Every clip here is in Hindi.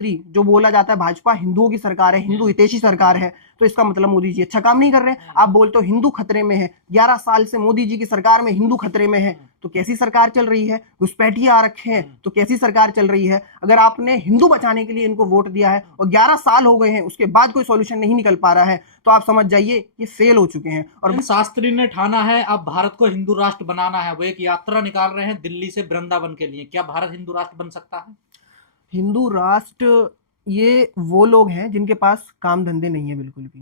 जो बोला जाता है भाजपा हिंदुओं की सरकार है, हिंदू हितैषी सरकार है, तो इसका मतलब मोदी जी अच्छा काम नहीं कर रहे हैं। आप बोलते हो हिंदू खतरे में है, 11 साल से मोदी जी की सरकार में हिंदू खतरे में है, तो कैसी सरकार चल रही है? घुसपैठिए आ रखे हैं तो कैसी सरकार चल रही है? अगर आपने हिंदू बचाने के लिए इनको वोट दिया है और 11 साल हो गए हैं उसके बाद कोई सॉल्यूशन नहीं निकल पा रहा है, तो आप समझ जाइए ये फेल हो चुके हैं। और शास्त्री ने ठाना है अब भारत को हिंदू राष्ट्र बनाना है, वो एक यात्रा निकाल रहे हैं दिल्ली से वृंदावन के लिए। क्या भारत हिंदू राष्ट्र बन सकता है? हिंदू राष्ट्र ये वो लोग हैं जिनके पास काम धंधे नहीं है बिल्कुल भी।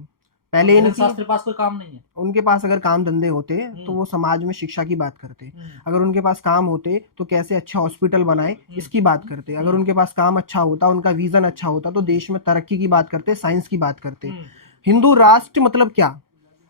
पहले इनके शास्त्र के पास कोई काम नहीं है। उनके पास अगर काम धंधे होते तो वो समाज में शिक्षा की बात करते। अगर उनके पास काम होते तो कैसे अच्छा हॉस्पिटल बनाए इसकी बात करते। अगर उनके पास काम अच्छा होता, उनका विजन अच्छा होता, तो देश में तरक्की की बात करते, साइंस की बात करते। हिंदू राष्ट्र मतलब क्या?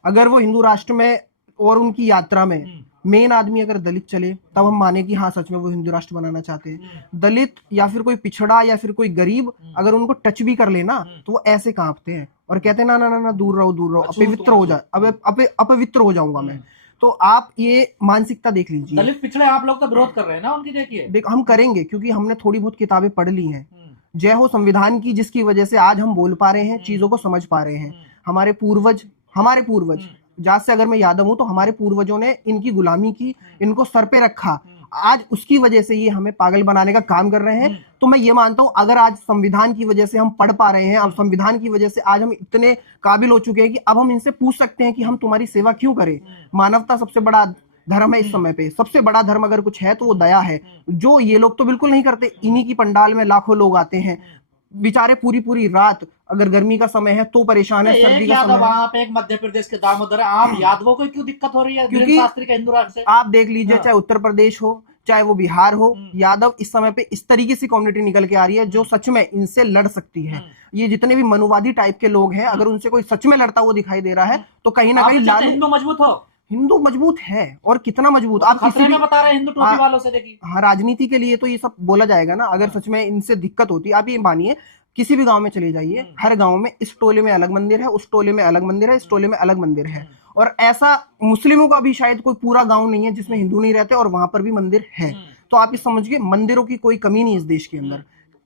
अगर वो हिंदू राष्ट्र में और उनकी यात्रा में मेन आदमी अगर दलित चले तब हम माने कि हाँ सच में वो हिंदू राष्ट्र बनाना चाहते हैं। दलित या फिर कोई पिछड़ा या फिर कोई गरीब अगर उनको टच भी कर लेना तो वो ऐसे कांपते हैं और कहते हैं ना ना ना ना दूर रहो, अपवित्र हो जा, अपवित्र हो जाऊंगा मैं। तो आप ये मानसिकता देख लीजिए। दलित पिछड़े आप लोग तो विरोध कर रहे हैं ना उनकी। देखिए हम करेंगे क्योंकि हमने थोड़ी बहुत किताबें पढ़ ली हैं। जय हो संविधान की, जिसकी वजह से आज हम बोल पा रहे हैं, चीजों को समझ पा रहे हैं। हमारे पूर्वज जात से अगर मैं यादव हूं तो हमारे पूर्वजों ने इनकी गुलामी की, इनको सर पे रखा, आज उसकी वजह से ये हमें पागल बनाने का काम कर रहे हैं। तो मैं ये मानता हूं अगर आज संविधान की वजह से हम पढ़ पा रहे हैं, अब संविधान की वजह से आज हम इतने काबिल हो चुके हैं कि अब हम इनसे पूछ सकते हैं कि हम तुम्हारी सेवा क्यों करें। मानवता सबसे बड़ा धर्म है इस समय पे। सबसे बड़ा धर्म अगर कुछ है तो वो दया है, जो ये लोग तो बिल्कुल नहीं करते। इन्हीं की पंडाल में लाखों लोग आते हैं बेचारे पूरी रात, अगर गर्मी का समय है तो परेशान है, सर्दी का समय है। वहां पे एक मध्य प्रदेश के दामोदर है, आप यादवों को क्यों दिक्कत हो रही है? क्योंकि शास्त्री का हिंदू राष्ट्र से आप देख लीजिए, चाहे उत्तर प्रदेश हो चाहे वो बिहार हो, यादव इस समय पे इस तरीके से कम्युनिटी निकल के आ रही है जो सच में इनसे लड़ सकती है। ये जितने भी मनुवादी टाइप के लोग हैं, अगर उनसे कोई सच में लड़ता हुआ दिखाई दे रहा है तो कहीं ना कहीं लालू हिंदू मजबूत हो। हिंदू मजबूत है, और कितना मजबूत आप किसी भी बता रहे हैं हिंदू टोपी वालों से। देखिए हाँ, राजनीति के लिए तो ये सब बोला जाएगा ना। अगर सच में इनसे दिक्कत होती, आप ये मानिए किसी भी गांव में चले जाइए, हर गांव में इस टोले में अलग मंदिर है, उस टोले में अलग मंदिर है, इस टोले में अलग मंदिर है। और ऐसा मुस्लिमों का भी शायद कोई पूरा गांव नहीं है जिसमें हिंदू नहीं रहते और वहां पर भी मंदिर है। तो आप ये समझिए मंदिरों की कोई कमी नहीं इस देश के अंदर।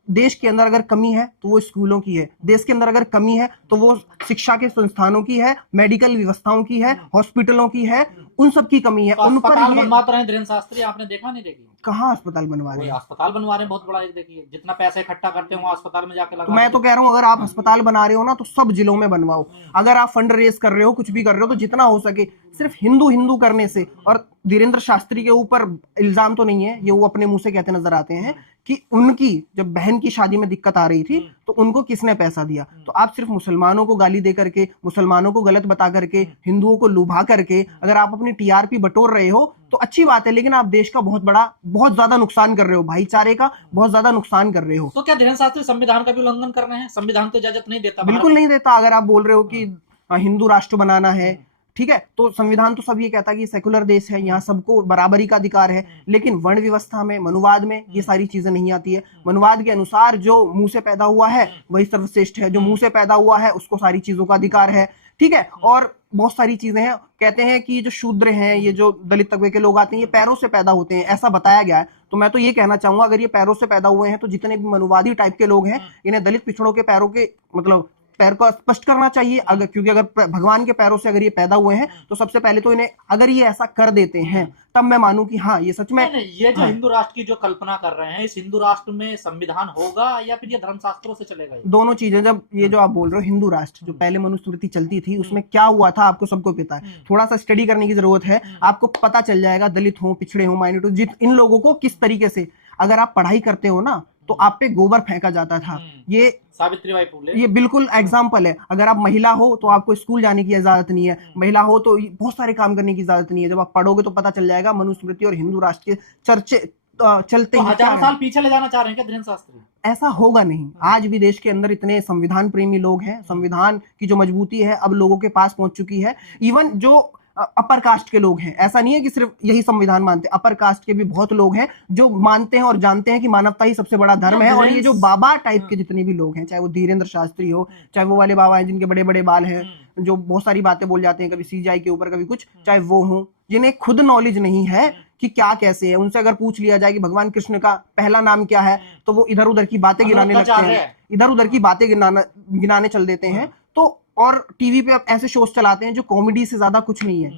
देश के अंदर अगर कमी है तो वो स्कूलों की है, देश के अंदर अगर कमी है तो वो शिक्षा के संस्थानों की है, मेडिकल व्यवस्थाओं की है, हॉस्पिटलों की है, उन सब की कमी है। तो उन पर बनवा रहे हैं धीरेन्द्र शास्त्री, आपने देखा नहीं? देखिए कहाँ अस्पताल बनवा रहे हैं? अस्पताल बनवा रहे हैं बहुत बड़ा। एक देखिए जितना पैसा इकट्ठा करते हो अस्पताल में जाके लगा। तो मैं तो कह रहा हूँ अगर आप अस्पताल बना रहे हो ना तो सब जिलों में बनवाओ। अगर आप फंड रेज कर रहे हो, कुछ भी कर रहे हो, तो जितना हो सके सिर्फ हिंदू हिंदू करने से। और धीरेन्द्र शास्त्री के ऊपर इल्जाम तो नहीं है, ये वो अपने मुंह से कहते नजर आते हैं कि उनकी जब बहन की शादी में दिक्कत आ रही थी तो उनको किसने पैसा दिया। तो आप सिर्फ मुसलमानों को गाली दे करके, मुसलमानों को गलत बता करके, हिंदुओं को लुभा करके अगर आप अपनी टीआरपी बटोर रहे हो तो अच्छी बात है, लेकिन आप देश का बहुत ज्यादा नुकसान कर रहे हो, भाईचारे का बहुत ज्यादा नुकसान कर रहे हो। तो क्या धीरेन्द्र शास्त्री संविधान का भी उल्लंघन कर रहे हैं? संविधान तो इजाजत नहीं देता। बिल्कुल नहीं देता। अगर आप बोल रहे हो कि हिंदू राष्ट्र बनाना है, ठीक है, तो संविधान तो सब ये कहता है कि सेकुलर देश है, यहाँ सबको बराबरी का अधिकार है। लेकिन वर्ण व्यवस्था में, मनुवाद में ये सारी चीजें नहीं आती है। मनुवाद के अनुसार जो मुंह से पैदा हुआ है वही सर्वश्रेष्ठ है, जो मुंह से पैदा हुआ है उसको सारी चीजों का अधिकार है, ठीक है। और बहुत सारी चीजें हैं, कहते हैं कि जो शूद्र हैं, ये जो दलित तबके के लोग आते हैं, ये पैरों से पैदा होते हैं, ऐसा बताया गया है। तो मैं तो ये कहना चाहूंगा अगर ये पैरों से पैदा हुए हैं तो जितने भी मनुवादी टाइप के लोग हैं इन्हें दलित पिछड़ों के पैरों के मतलब पैर को स्पष्ट करना चाहिए। अगर क्योंकि अगर भगवान के पैरों से अगर ये पैदा हुए हैं तो सबसे पहले तो इन्हें अगर ये ऐसा कर देते हैं तब मैं मानूं कि हाँ ये सच में। ये जो हिंदू राष्ट्र की जो कल्पना कर रहे हैं, इस हिंदू राष्ट्र में संविधान होगा या फिर ये धर्मशास्त्रों से चलेगा? दोनों चीजें। जब ये जो आप बोल रहे हो हिंदू राष्ट्र, जो पहले मनुस्मृति चलती थी उसमें क्या हुआ था आपको सबको पता है। थोड़ा सा स्टडी करने की जरूरत है, आपको पता चल जाएगा। दलित हो, पिछड़े हो, माइनॉरिटी, इन लोगों को किस तरीके से, अगर आप पढ़ाई करते हो ना तो आप पे गोबर फेंका जाता था। ये सावित्रीबाई फुले, ये बिल्कुल एग्जाम्पल है। अगर आप महिला हो तो आपको स्कूल जाने की इजाजत नहीं है, महिला हो तो बहुत सारे काम करने की इजाजत नहीं है। जब आप पढ़ोगे तो पता चल जाएगा। मनुस्मृति और हिंदू राष्ट्र के चर्चे चलते हैं। 1000 साल पीछे ले जाना चाह रहे हैं क्या धीरेन्द्र शास्त्री? ऐसा होगा नहीं। आज भी देश के अंदर इतने संविधान प्रेमी लोग हैं, संविधान की जो मजबूती है अब लोगों के पास पहुंच चुकी है। इवन जो अपर कास्ट के लोग हैं, ऐसा नहीं है कि सिर्फ यही संविधान मानते हैं, अपर कास्ट के भी बहुत लोग हैं जो मानते हैं और जानते हैं कि मानवता ही सबसे बड़ा धर्म है। और ये जो बाबा टाइप के जितने भी लोग हैं, चाहे वो धीरेन्द्र शास्त्री हो, चाहे वो वाले बाबा हैं जिनके बड़े बड़े बाल हैं, जो बहुत सारी बातें बोल जाते हैं, कभी सीजीआई के ऊपर कभी कुछ, चाहे वो हो, जिन्हें खुद नॉलेज नहीं है कि क्या कैसे है। उनसे अगर पूछ लिया जाए कि भगवान कृष्ण का पहला नाम क्या है, तो वो इधर उधर की बातें गिनाने लगते हैं, इधर उधर की बातें गिनाने चल देते हैं। तो और टीवी पे अब ऐसे शोज चलाते हैं जो कॉमेडी से ज्यादा कुछ नहीं है,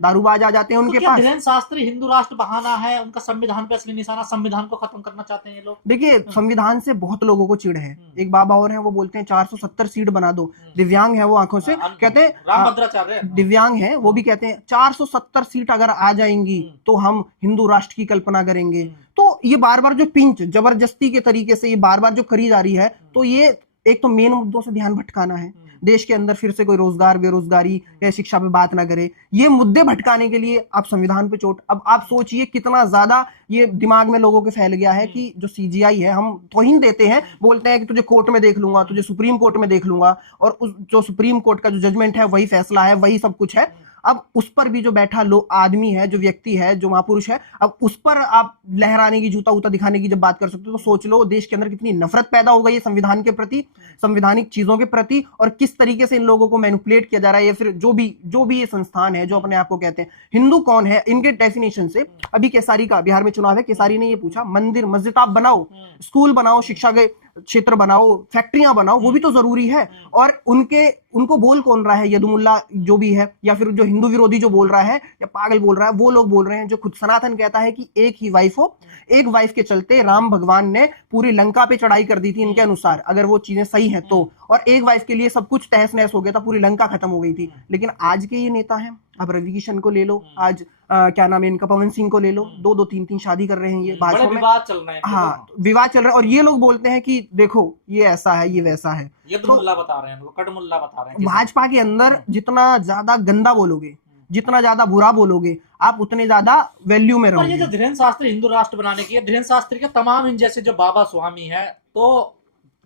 दारूबाज आ जाते हैं उनके तो क्या पास। धीरेन्द्र शास्त्री हिंदू राष्ट्र बहाना है, उनका संविधान पे असली निशाना, संविधान को खत्म करना चाहते हैं ये लोग? देखिए, संविधान से बहुत लोगों को चिढ़ है। एक बाबा और हैं, वो बोलते हैं 470 सीट बना दो। दिव्यांग है वो आंखों से, कहते हैं रामभद्राचार्य दिव्यांग है वो भी कहते हैं 470 सीट अगर आ जाएंगी तो हम हिंदू राष्ट्र की कल्पना करेंगे। तो ये बार बार जो पिंच जबरदस्ती के तरीके से ये बार बार जो करी जा रही है, तो ये एक तो मेन मुद्दों से ध्यान भटकाना है। देश के अंदर फिर से कोई रोजगार, बेरोजगारी या शिक्षा पे बात ना करे, ये मुद्दे भटकाने के लिए आप संविधान पे चोट। अब आप सोचिए कितना ज्यादा ये दिमाग में लोगों के फैल गया है कि जो सीजीआई है, हम तौहीन देते हैं, बोलते हैं कि तुझे कोर्ट में देख लूंगा, तुझे सुप्रीम कोर्ट में देख लूंगा, और उस जो सुप्रीम कोर्ट का जो जजमेंट है वही फैसला है, वही सब कुछ है। अब उस पर भी जो बैठा आदमी है, जो व्यक्ति है, जो महापुरुष है, अब उस पर आप लहराने की, जूता उता दिखाने की जब बात कर सकते हो, तो सोच लो देश के अंदर कितनी नफरत पैदा हो गई है संविधान के प्रति, संवैधानिक चीजों के प्रति, और किस तरीके से इन लोगों को मैनिपुलेट किया जा रहा है। या फिर जो भी ये संस्थान है जो अपने आप को कहते हैं हिंदू, कौन है इनके डेफिनेशन से। अभी केसारी का, बिहार में चुनाव है, केसारी ने ये पूछा मंदिर मस्जिद आप बनाओ, स्कूल बनाओ, शिक्षा के क्षेत्र बनाओ, फैक्ट्रियां बनाओ, वो भी तो जरूरी है। और उनको बोल कौन रहा है? यदुमुल्ला जो भी है, या फिर जो हिंदू विरोधी जो बोल रहा है या पागल बोल रहा है, वो लोग बोल रहे हैं। जो खुद सनातन कहता है कि एक ही वाइफ हो, एक वाइफ के चलते राम भगवान ने पूरी लंका पे चढ़ाई कर दी थी इनके अनुसार, अगर वो चीजें सही हैं तो। और एक वाइफ के लिए सब कुछ तहस नहस हो गया था, पूरी लंका खत्म हो गई थी। लेकिन आज के ये नेता हैं, अब रवि किशन को ले लो, आज क्या नाम है इनका, पवन सिंह को ले लो, 2-2 3-3 शादी कर रहे हैं ये भाजपा में, विवाद चल रहे हैं। हाँ, विवाद चल रहा है। और ये लोग बोलते हैं कि देखो ये ऐसा है, ये वैसा है, ये तो मुल्ला बता रहे हैं, कटमुल्ला बता रहे हैं। भाजपा के अंदर जितना ज्यादा गंदा बोलोगे, जितना ज्यादा बुरा बोलोगे, आप उतने ज्यादा वैल्यू में रहोगे। ये जो धीरेन्द्र शास्त्री हिंदू राष्ट्र बनाने की है, धीरेन्द्र शास्त्री के तमाम इन जैसे जो बाबा स्वामी है, तो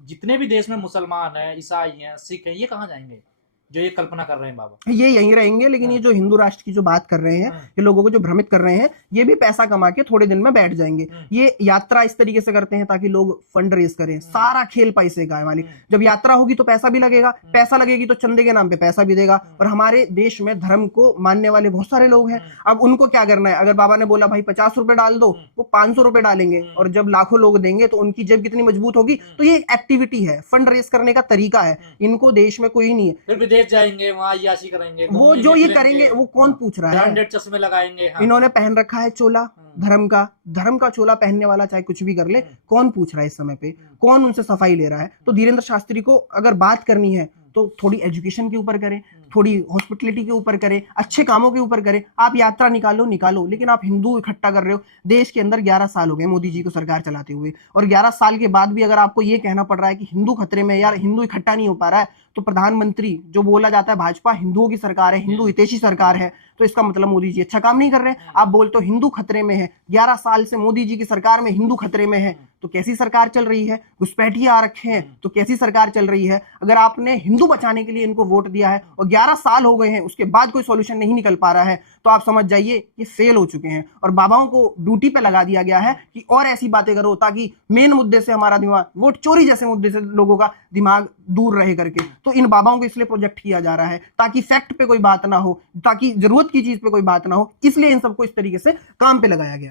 जितने भी देश में मुसलमान है, ईसाई हैं, सिख हैं, ये कहाँ जाएंगे जो ये कल्पना कर रहे हैं बाबा? ये यहीं रहेंगे। लेकिन ये जो हिंदू राष्ट्र की जो बात कर रहे हैं, ये लोगों को जो भ्रमित कर रहे हैं, ये भी पैसा कमा के थोड़े दिन में बैठ जाएंगे। ये यात्रा इस तरीके से करते हैं ताकि लोग फंड रेज करें। सारा खेल पैसे का है मालिक। जब यात्रा होगी तो पैसा भी लगेगा, पैसा लगेगी तो चंदे के नाम पे पैसा भी देगा। और हमारे देश में धर्म को मानने वाले बहुत सारे लोग हैं। अब उनको क्या करना है? अगर बाबा ने बोला भाई 50 रुपए डाल दो, वो 500 रुपए डालेंगे। और जब लाखों लोग देंगे तो उनकी जेब कितनी मजबूत होगी। तो ये एक्टिविटी है, फंड रेज करने का तरीका है। इनको देश में कोई नहीं है। फिर विदेश जाएंगे, वहां याशी करेंगे, वो जो ये करेंगे वो कौन पूछ रहा है? ब्रांडेड चश्मे लगाएंगे। हाँ। इन्होंने पहन रखा है चोला, धर्म का चोला पहनने वाला चाहे कुछ भी कर ले, कौन पूछ रहा है इस समय पे? कौन उनसे सफाई ले रहा है? तो धीरेन्द्र शास्त्री को अगर बात करनी है तो थोड़ी एजुकेशन के ऊपर करें, थोड़ी हॉस्पिटलिटी के ऊपर करें, अच्छे कामों के ऊपर करें। आप यात्रा निकालो, लेकिन आप हिंदू इकट्ठा कर रहे हो। देश के अंदर 11 साल हो गए मोदी जी को सरकार चलाते हुए, और 11 साल के बाद भी अगर आपको ये कहना पड़ रहा है कि हिंदू खतरे में, यार हिंदू इकट्ठा नहीं हो पा रहा है, तो प्रधानमंत्री जो बोला जाता है भाजपा हिंदुओं की सरकार है, हिंदू हितैषी सरकार है, तो इसका मतलब मोदी जी अच्छा काम नहीं कर रहे हैं। आप बोलते हो हिंदू खतरे में है, 11 साल से मोदी जी की सरकार में हिंदू खतरे में है, तो कैसी सरकार चल रही है? घुसपैठिए आ रखे हैं तो कैसी सरकार चल रही है? अगर आपने हिंदू बचाने के लिए इनको वोट दिया है और 11 साल हो गए हैं, उसके बाद कोई सॉल्यूशन नहीं निकल पा रहा है, तो आप समझ जाइए ये फेल हो चुके हैं। और बाबाओं को ड्यूटी पे लगा दिया गया है कि और ऐसी बातें करो ताकि मेन मुद्दे से हमारा दिमाग, वोट चोरी जैसे मुद्दे से लोगों का दिमाग दूर रहे करके। तो इन बाबाओं को इसलिए प्रोजेक्ट किया जा रहा है ताकि फैक्ट पे कोई बात ना हो, ताकि जरूरत की चीज पे कोई बात ना हो, इसलिए इन सबको इस तरीके से काम पे लगाया गया।